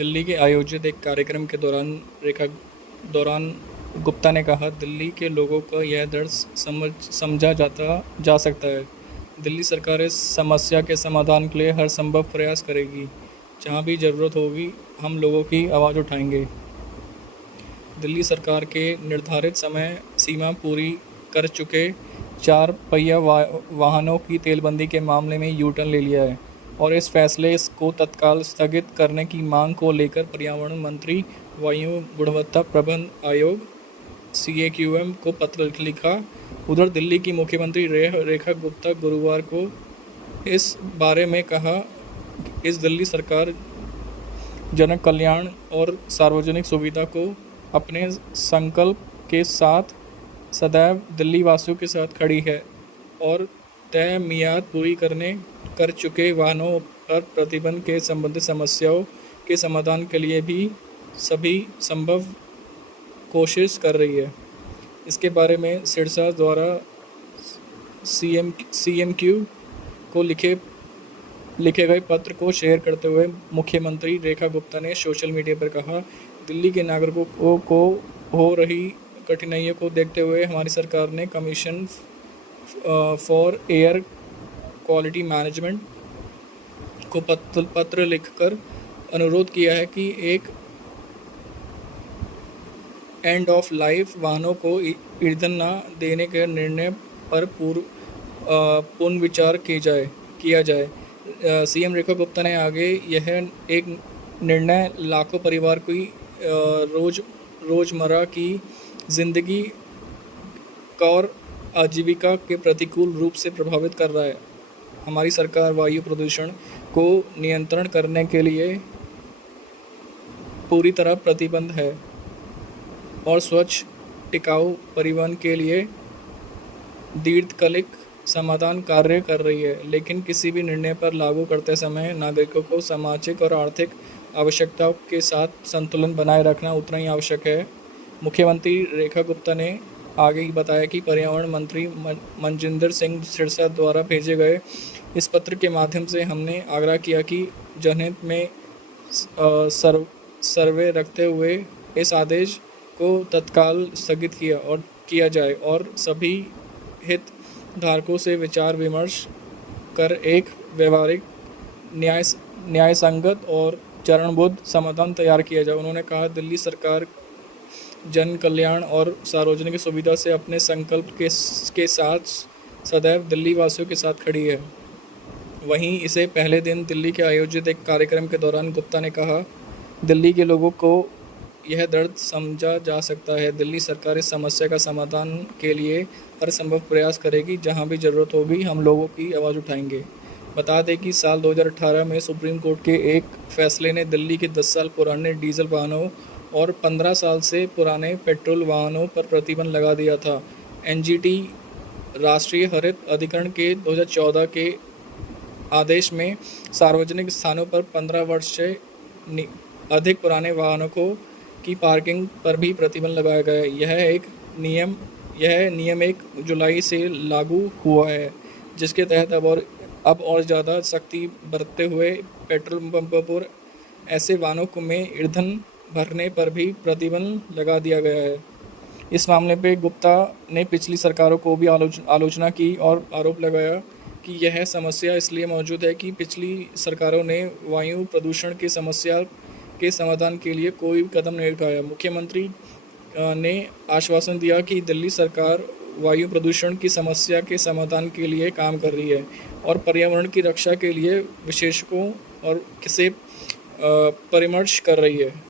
दिल्ली के आयोजित एक कार्यक्रम के दौरान गुप्ता ने कहा, दिल्ली के लोगों का यह दर्द समझा जा सकता है। दिल्ली सरकार इस समस्या के समाधान के लिए हर संभव प्रयास करेगी। जहां भी ज़रूरत होगी, हम लोगों की आवाज़ उठाएंगे। दिल्ली सरकार के निर्धारित समय सीमा पूरी कर चुके 4 पहिया वाहनों की तेलबंदी के मामले में यू टर्न ले लिया है और इस फैसले को तत्काल स्थगित करने की मांग को लेकर पर्यावरण मंत्री वायु गुणवत्ता प्रबंधन आयोग (CAQM) को पत्र लिखा। उधर दिल्ली की मुख्यमंत्री रेखा गुप्ता गुरुवार को इस बारे में कहा, दिल्ली सरकार जनक कल्याण और सार्वजनिक सुविधा को अपने संकल्प के साथ सदैव दिल्ली वासियों के साथ खड़ी है और तय मियाद पूरी कर चुके वाहनों पर प्रतिबंध के संबंधित समस्याओं के समाधान के लिए भी सभी संभव कोशिश कर रही है। इसके बारे में सिरसा द्वारा CMQ को लिखे गए पत्र को शेयर करते हुए मुख्यमंत्री रेखा गुप्ता ने सोशल मीडिया पर कहा, दिल्ली के नागरिकों को हो रही कठिनाइयों को देखते हुए हमारी सरकार ने commission for air quality management को पत्र लिखकर अनुरोध किया है कि एक एंड ऑफ लाइफ वाहनों को ईंधन न देने के निर्णय पर पुनर्विचार किया जाए। CM रेखा गुप्ता ने आगे यह एक निर्णय लाखों परिवार की रोज़मर्रा की जिंदगी और आजीविका के प्रतिकूल रूप से प्रभावित कर रहा है। हमारी सरकार वायु प्रदूषण को नियंत्रण करने के लिए पूरी तरह प्रतिबद्ध है और स्वच्छ टिकाऊ परिवहन के लिए दीर्घकालिक समाधान कार्य कर रही है, लेकिन किसी भी निर्णय पर लागू करते समय नागरिकों को सामाजिक और आर्थिक आवश्यकताओं के साथ संतुलन बनाए रखना उतना ही आवश्यक है। मुख्यमंत्री रेखा गुप्ता ने आगे बताया कि पर्यावरण मंत्री मनजिंदर सिंह सिरसा द्वारा भेजे गए इस पत्र के माध्यम से हमने आग्रह किया कि जनहित में सर्वे रखते हुए इस आदेश को तत्काल स्थगित किया जाए और सभी हितधारकों से विचार विमर्श कर एक व्यवहारिक, न्यायसंगत और चरणबद्ध समाधान तैयार किया जाए। उन्होंने कहा, दिल्ली सरकार जन कल्याण और सार्वजनिक सुविधा से अपने संकल्प के साथ सदैव दिल्ली वासियों के साथ खड़ी है। वहीं इसे पहले दिन दिल्ली के आयोजित एक कार्यक्रम के दौरान गुप्ता ने कहा, दिल्ली के लोगों को यह दर्द समझा जा सकता है। दिल्ली सरकार इस समस्या का समाधान के लिए हर संभव प्रयास करेगी। जहां भी ज़रूरत होगी, हम लोगों की आवाज़ उठाएंगे। बता दें कि साल 2018 में सुप्रीम कोर्ट के एक फैसले ने दिल्ली के 10 साल पुराने डीजल वाहनों और 15 साल से पुराने पेट्रोल वाहनों पर प्रतिबंध लगा दिया था। NGT राष्ट्रीय हरित अधिकरण के 2014 के आदेश में सार्वजनिक स्थानों पर 15 वर्ष से अधिक पुराने वाहनों की पार्किंग पर भी प्रतिबंध लगाया गया है। यह नियम 1 जुलाई से लागू हुआ है, जिसके तहत अब और ज़्यादा सख्ती बरतते हुए पेट्रोल पंपों पर ऐसे वाहनों में ईंधन भरने पर भी प्रतिबंध लगा दिया गया है। इस मामले पर गुप्ता ने पिछली सरकारों को भी आलोचना की और आरोप लगाया कि यह समस्या इसलिए मौजूद है कि पिछली सरकारों ने वायु प्रदूषण की समस्या के समाधान के लिए कोई कदम नहीं उठाया। मुख्यमंत्री ने आश्वासन दिया कि दिल्ली सरकार वायु प्रदूषण की समस्या के समाधान के लिए काम कर रही है और पर्यावरण की रक्षा के लिए विशेषज्ञों और से परामर्श कर रही है।